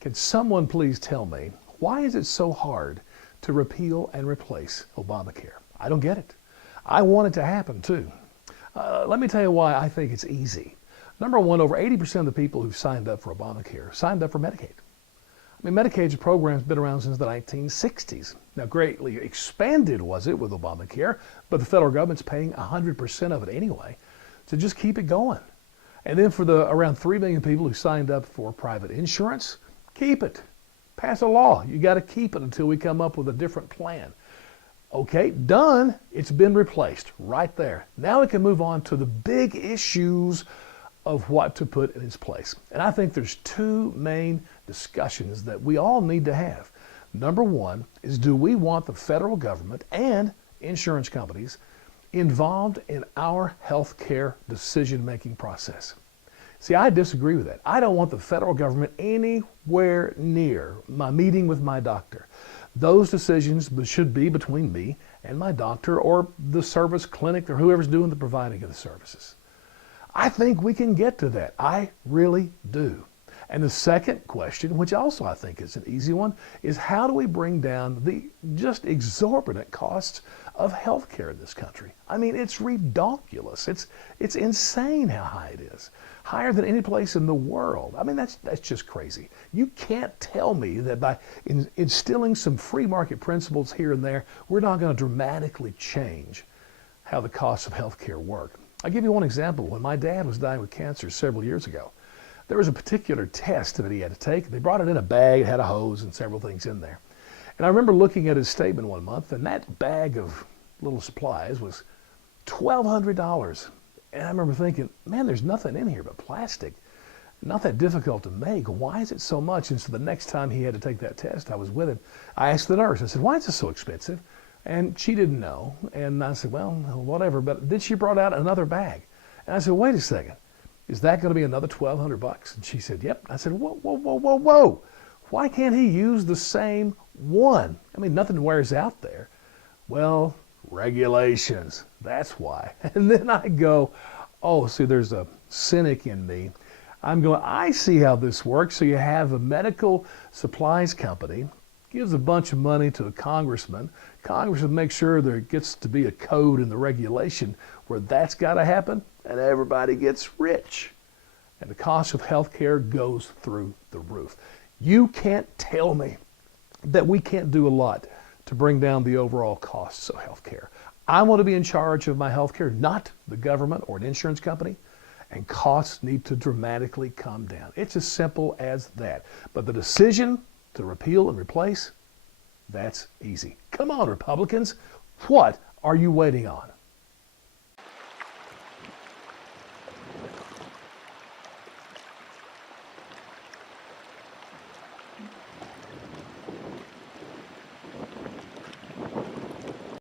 Can someone please tell me, why is it so hard to repeal and replace Obamacare? I don't get it. I want it to happen too. Let me tell you why I think it's easy. Number one, over 80% of the people who signed up for Obamacare signed up for Medicaid. I mean, Medicaid's program's been around since the 1960s. Now, greatly expanded was it with Obamacare, but the federal government's paying 100% of it anyway, so just keep it going. And then for the around 3 million people who signed up for private insurance, keep it. Pass a law. You got to keep it until we come up with a different plan. Okay, done. It's been replaced right there. Now we can move on to the big issues of what to put in its place. And I think there's two main discussions that we all need to have. Number one is, do we want the federal government and insurance companies involved in our health care decision-making process? See, I disagree with that. I don't want the federal government anywhere near my meeting with my doctor. Those decisions should be between me and my doctor or the service clinic or whoever's doing the providing of the services. I think we can get to that. I really do. And the second question, which also I think is an easy one, is how do we bring down the just exorbitant costs of health care in this country? I mean, it's ridiculous. It's insane how high it is. Higher than any place in the world. I mean, that's just crazy. You can't tell me that by instilling some free market principles here and there, we're not going to dramatically change how the costs of health care work. I'll give you one example. When my dad was dying with cancer several years ago, there was a particular test that he had to take. They brought it in a bag, it had a hose and several things in there. And I remember looking at his statement one month, and that bag of little supplies was $1,200. And I remember thinking, man, there's nothing in here but plastic. Not that difficult to make. Why is it so much? And so the next time he had to take that test, I was with him. I asked the nurse, I said, why is this so expensive? And she didn't know. And I said, well, whatever. But then she brought out another bag. And I said, wait a second. Is that going to be another $1,200? And she said, yep. I said, whoa, whoa, whoa, whoa, whoa. Why can't he use the same one? I mean, nothing wears out there. Well, regulations. That's why. And then I go, oh, see, there's a cynic in me. I'm going, I see how this works. So you have a medical supplies company, gives a bunch of money to a congressman. Congressman makes sure there gets to be a code in the regulation where that's got to happen, and everybody gets rich. And the cost of health care goes through the roof. You can't tell me that we can't do a lot to bring down the overall costs of health care. I want to be in charge of my health care, not the government or an insurance company, and costs need to dramatically come down. It's as simple as that. But the decision to repeal and replace, that's easy. Come on, Republicans. What are you waiting on?